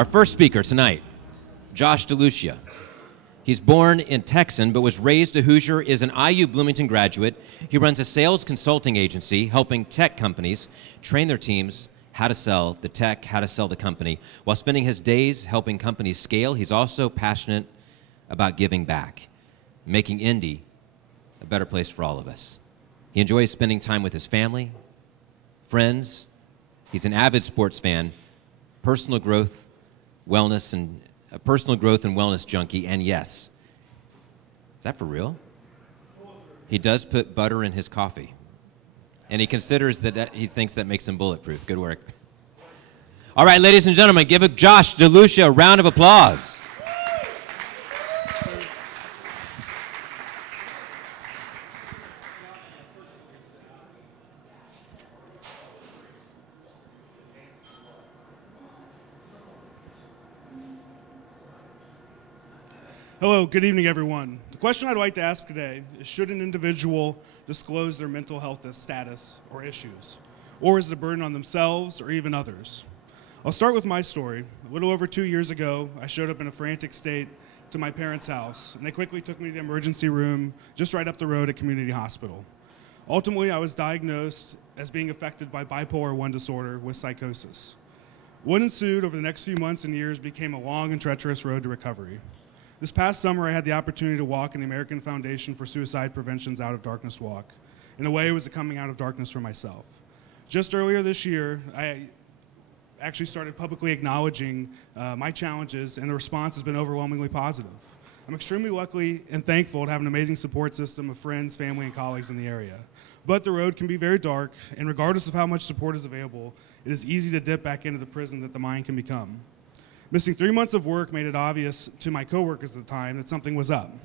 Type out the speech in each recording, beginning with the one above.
Our first speaker tonight, Josh DeLucia. He's born in Texan but was raised a Hoosier, is an IU Bloomington graduate. He runs a sales consulting agency helping tech companies train their teams how to sell the tech, how to sell the company. While spending his days helping companies scale, he's also passionate about giving back, making Indy a better place for all of us. He enjoys spending time with his family, friends. He's an avid sports fan, personal growth, wellness, and a personal growth and wellness junkie, and yes, is that for real? He does put butter in his coffee, and he considers that he thinks that makes him bulletproof. Good work. All right, ladies and gentlemen, give Josh DeLucia a round of applause. Hello, good evening, everyone. The question I'd like to ask today is, should an individual disclose their mental health status or issues? Or is it a burden on themselves or even others? I'll start with my story. A little over 2 years ago, I showed up in a frantic state to my parents' house, and they quickly took me to the emergency room just right up the road at Community Hospital. Ultimately, I was diagnosed as being affected by bipolar I disorder with psychosis. What ensued over the next few months and years became a long and treacherous road to recovery. This past summer, I had the opportunity to walk in the American Foundation for Suicide Prevention's Out of Darkness Walk. In a way, it was a coming out of darkness for myself. Just earlier this year, I actually started publicly acknowledging my challenges, and the response has been overwhelmingly positive. I'm extremely lucky and thankful to have an amazing support system of friends, family, and colleagues in the area. But the road can be very dark, and regardless of how much support is available, it is easy to dip back into the prison that the mind can become. Missing 3 months of work made it obvious to my coworkers at the time that something was up.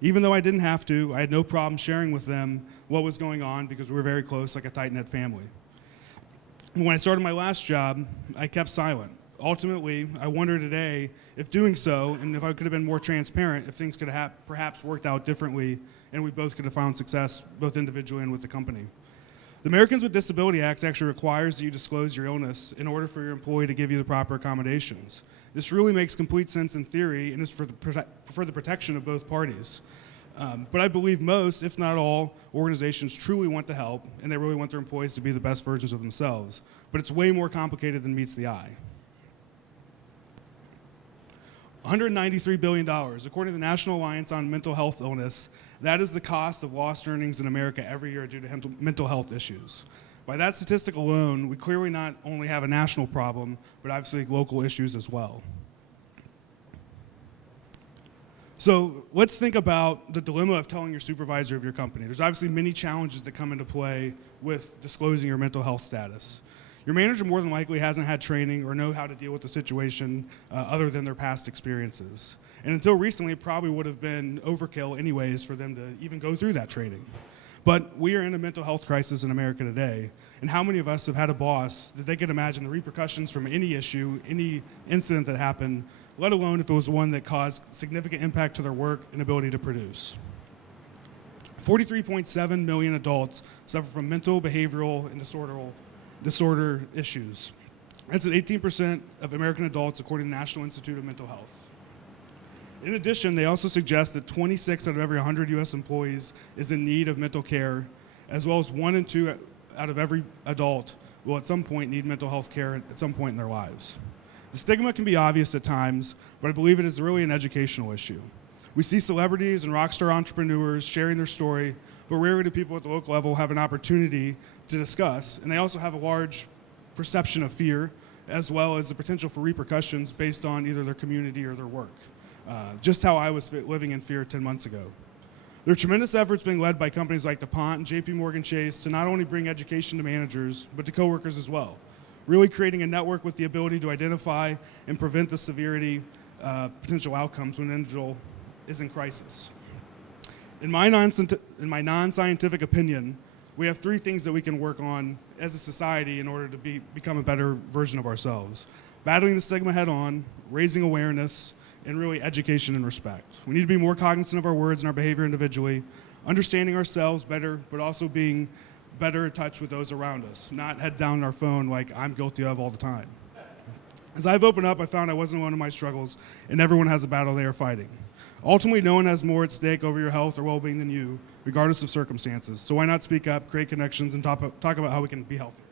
Even though I didn't have to, I had no problem sharing with them what was going on because we were very close, like a tight-knit family. When I started my last job, I kept silent. Ultimately, I wonder today if doing so, and if I could have been more transparent, if things could have perhaps worked out differently and we both could have found success, both individually and with the company. The Americans with Disability Act actually requires that you disclose your illness in order for your employee to give you the proper accommodations. This really makes complete sense in theory and is for the protection of both parties. But I believe most, if not all, organizations truly want to help, and they really want their employees to be the best versions of themselves. But it's way more complicated than meets the eye. $193 billion, according to the National Alliance on Mental Health Illness, that is the cost of lost earnings in America every year due to mental health issues. By that statistic alone, we clearly not only have a national problem, but obviously local issues as well. So let's think about the dilemma of telling your supervisor of your company. There's obviously many challenges that come into play with disclosing your mental health status. Your manager more than likely hasn't had training or know how to deal with the situation other than their past experiences. And until recently, it probably would have been overkill anyways for them to even go through that training. But we are in a mental health crisis in America today, and how many of us have had a boss that they could imagine the repercussions from any issue, any incident that happened, let alone if it was one that caused significant impact to their work and ability to produce. 43.7 million adults suffer from mental, behavioral, and disorder issues. That's at 18% of American adults according to the National Institute of Mental Health. In addition, they also suggest that 26 out of every 100 U.S. employees is in need of mental care, as well as 1 in 2 out of every adult will at some point need mental health care at some point in their lives. The stigma can be obvious at times, but I believe it is really an educational issue. We see celebrities and rock star entrepreneurs sharing their story, but rarely do people at the local level have an opportunity to discuss, and they also have a large perception of fear, as well as the potential for repercussions based on either their community or their work. Just how I was living in fear 10 months ago. There are tremendous efforts being led by companies like DuPont and JP Morgan Chase to not only bring education to managers, but to coworkers as well, really creating a network with the ability to identify and prevent the severity of potential outcomes when an individual is in crisis. In my non-scientific opinion, we have 3 things that we can work on as a society in order to become a better version of ourselves. Battling the stigma head on, raising awareness, and really education and respect. We need to be more cognizant of our words and our behavior individually, understanding ourselves better, but also being better in touch with those around us, not head down our phone like I'm guilty of all the time. As I've opened up, I found I wasn't alone in my struggles, and everyone has a battle they are fighting. Ultimately, no one has more at stake over your health or well-being than you, regardless of circumstances. So why not speak up, create connections, and talk about how we can be healthy?